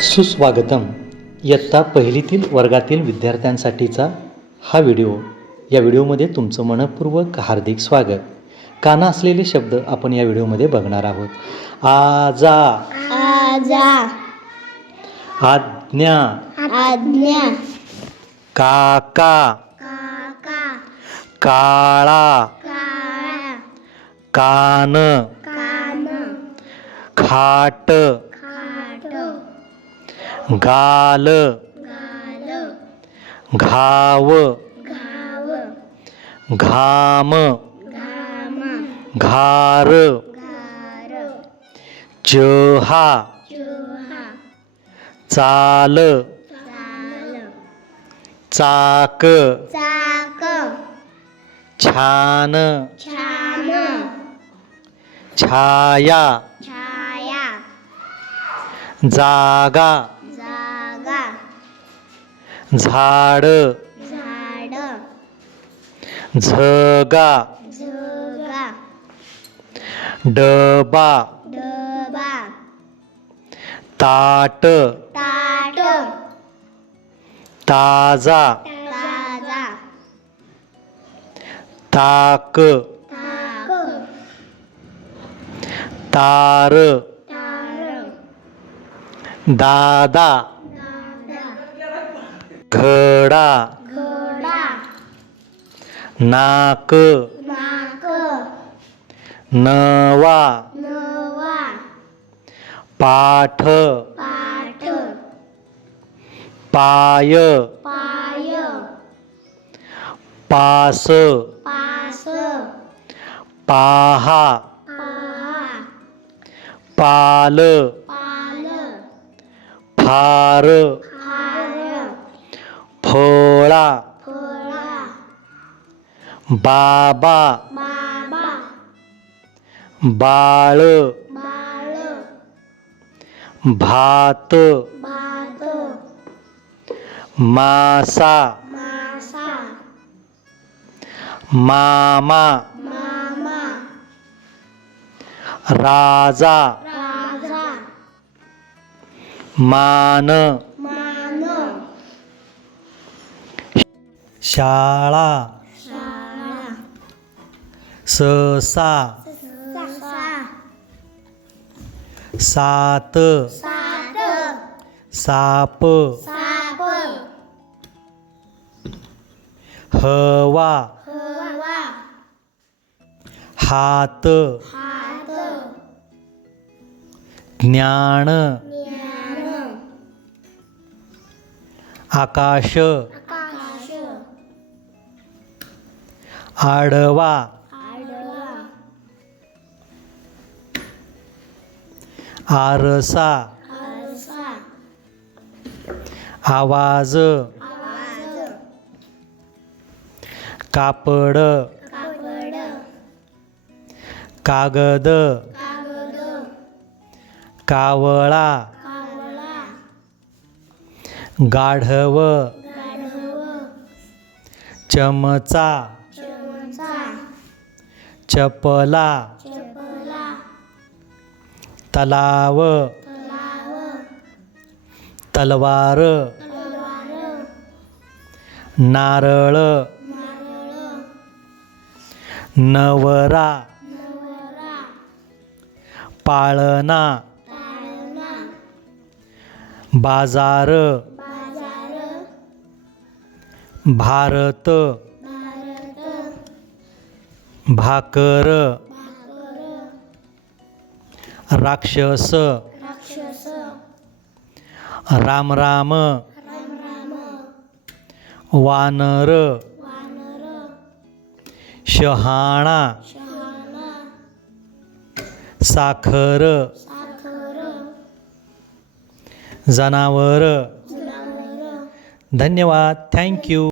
सुस्वागतम. इयत्ता पहिलीतील वर्गातील विद्यार्थ्यांसाठीचा हा व्हिडिओ. या व्हिडिओमध्ये तुमचं मनपूर्वक हार्दिक स्वागत. काना असलेले शब्द आपण या व्हिडिओमध्ये बघणार आहोत. आजा. आजा. आज्ञा. आज्ञा. काका. काका. काळा. कान. खाट. गाल. गाल घाव. घाम. घार. चहा. चाल. चाक. छान. छाया. जागा. झाड झाड झगा झगा डबा डबा ताट ताट ताजा ताजा ताक ताक तार तार दादा दादा घडा. घोडा. नाक. नाक. नवा. नवा. पाठ. पाठ. पाय. पाय. पास. पास. पाहा. पहा. पाल. पाल. फार. फळा बाबा. बाळ. भात. मासा. मामा. राजा. मान. शाळा. ससा सात. साप. हवा. हात. ज्ञान. आकाश. आडवा. आरसा. आवाज. कापड. कागद. कावळा. गाढव. चमचा. चपला तलाव तलाव तलवार नारळ नवरा पाळणा बाजार भारत भाकर. राक्षस. राम राम. वानर. शहाणा. साखर. जनावर. धन्यवाद. थँक्यू.